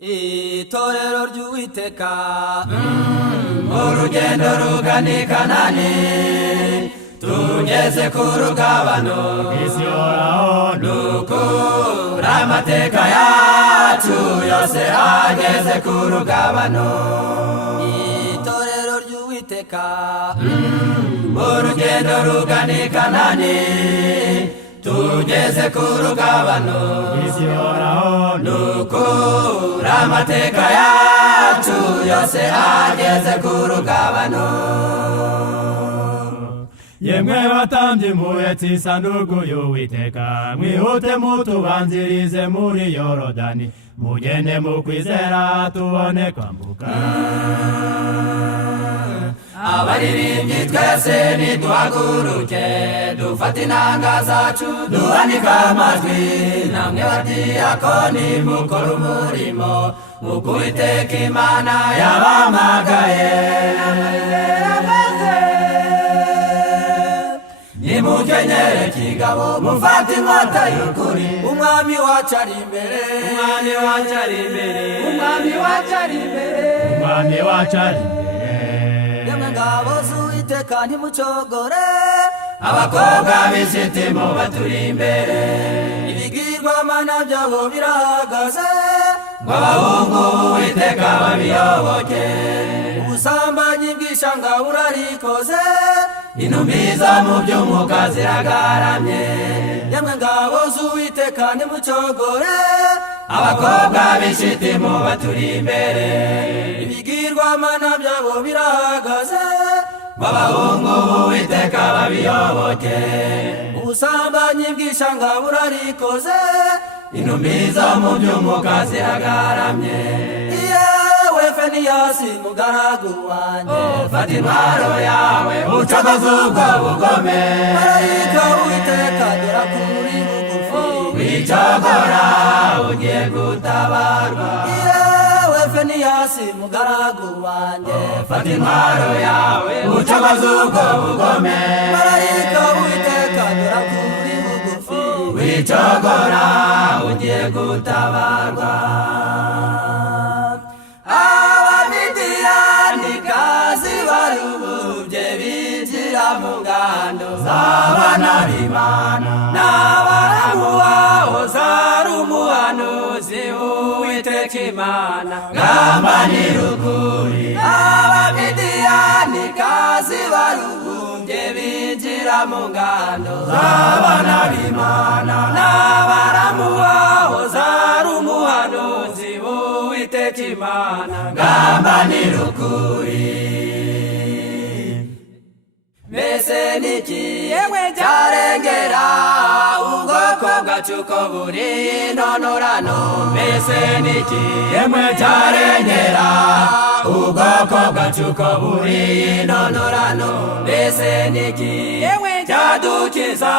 Itorero ry'Uwiteka urugendo rugana i Kanani, tugeze ku rugabano isi yoraho, nukuri amateka yacu yose ageze ku rugabano. Itorero ry'Uwiteka urugendo rugana i Kanani, tugeze ku rugabano isi yoraho, nukuri amateka yacu yose ageze ku rugabano. Yemwe batambyi muhetse isanduku y'Uwiteka, mwihute mutubanzirize muri Yorodani, mugende mu kwizera tubone kwambuka. Abaririmbyi twese niduhaguruke, dufate inanga zacu duhanike amajwi, namwe badiyakoni mukora umurimo nk'uko Uwiteka Imana yabahamagaye. Nimukenyere kigabo, mufate inkota y'ukuri, umwami wacu ari imbere, umwami wacu ari imbere, umwami wacu ari imbere, umwami wacu ari imbere. Yemwe ngabo z'Uwiteka ntimucogore, abakobwa b'Ishitimu baturi imbere, ibigirwamana byabo birahagaze, ngo abahungu b'Uwiteka babiyoboke. Ubusambanyi bw'ishanga burarikoze, intumbi zo mu by'umwuka ziragaramye. Yemwe ngabo z'Uwiteka ntimucogore, abakobwa b'Ishitimu baturi imbere, ibigirwamana byabo birahagaze, ngo abahungu b'Uwiteka babiyoboke. Ubusambanyi bw'ishanga burarikoze, intumbi zo mu by'umwuka ziragaramye. Yewe Feniyasi mugaragu wanjye, fata intwaro yawe ucogoze ubwo bugome. Marayika w'Uwiteka agera kuri bugufi, wicogora ugiye gutabarwa. Yewe Feniyasi mugaragu wanjye, fata intwaro yawe ucogoze ubwo bugome. Marayika w'Uwiteka agera kuri bugufi, wicogora ugiye gutabarwa. Abamidiyanikazi barubuvye binjira mu ngando z'abana b'Imana, n'abaramu baho zari umuhanuzi w'Uwiteka Imana, gambanira ukuri. Abamidiyanikazi barubuvye binjira mu ngando z'abana b'Imana, n'abaramu baho zari umuhanuzi w'Uwiteka Imana, gambanira ukuri. Mbese niki cyarengera ubwoko bwacu ko buri intonorano? Mbese niki cyarengera ubwoko bwacu ko buri intonorano? Mbese niki cyadukiza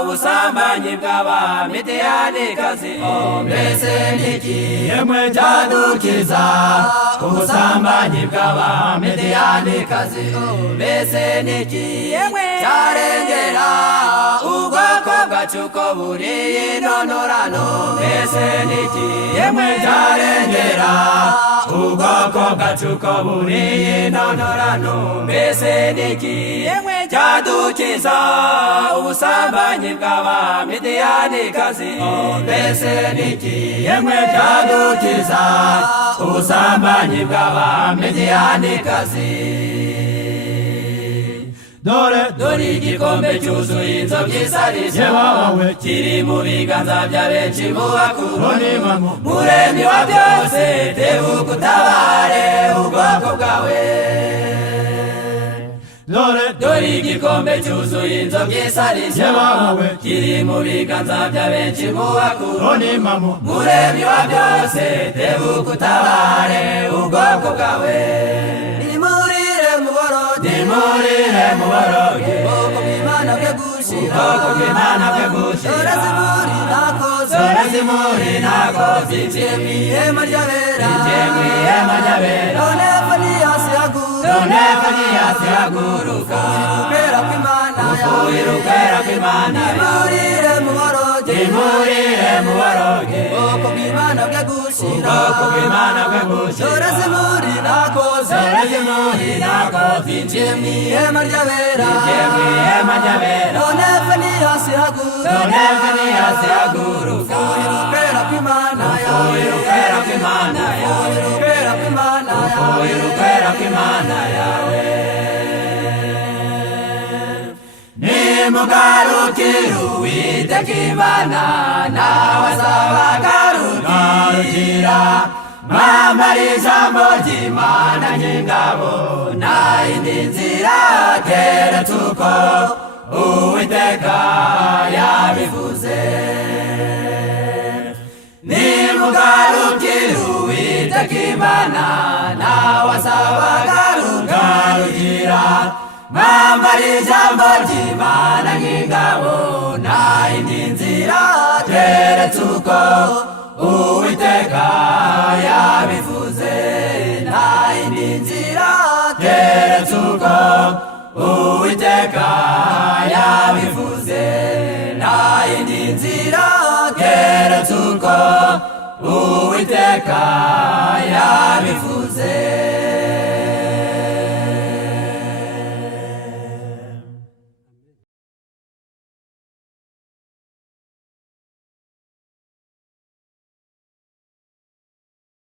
ubusambanyi bw'Abamidiyanikazi? Mbese niki cyadukiza ubusambanyi bw'Abamidiyanikazi? Mbese niki cyarengera ubwoko bwacu ko buri intonorano? Mbese niki cyarengera ubwoko bwacu ko buri intonorano? Mbese niki cyadukiza ubusambanyi bw'Abamidiyanikazi? Mbese niki cyadukiza ubusambanyi bw'Abamidiyanikazi? Dore igikombe cyuzuye inzoga isarisha, kiri mu biganza bya benshi mu bakuru. Muremyi wa byose, tebuka utabare ubwoko bwawe. Dore igikombe cyuzuye inzoga isarisha, kiri mu biganza bya benshi mu bakuru. Muremyi wa byose, tebuka utabare ubwoko bwawe. Nimurire muboroge, ubwoko bw'Imana bwe gushira, dore zimuri nakoze, zinjiye mu ihema ry'abera. None Feniyasi haguruka, ufuhira ukwera kw'Imana yawe. Nimurire muboroge, muboroge nimurire muboroge ubwoko bw'Imana bwe gushira ubwoko bw'Imana bwe gushira dore zimuri nakoze dore zimuri nakoze binjiye mu ihema ry'abera binjiye mu ihema ry'abera none Finehasi haguruka none Finehasi haguruka ufuhira ukwera kw'Imana yawe ufuhira ukwera kw'Imana yawe ufuhira ukwera kw'Imana yawe ufuhira ukwera kw'Imana yawe nimugarukire Uwiteka Imana nawe azabagarukira mwambara ijambo ry'Imana nyingabo nta yindi nzira keretse uko Uwiteka yabivuze nimugarukire Uwiteka Imana nawe azabagarukira mwambara ijambo ry'Imana nk'ingabo nta yindi nzira keretse uko Uwiteka yabivuze nta yindi nzira keretse uko Uwiteka yabivuze nta yindi nzira keretse uko Uwiteka yabivuze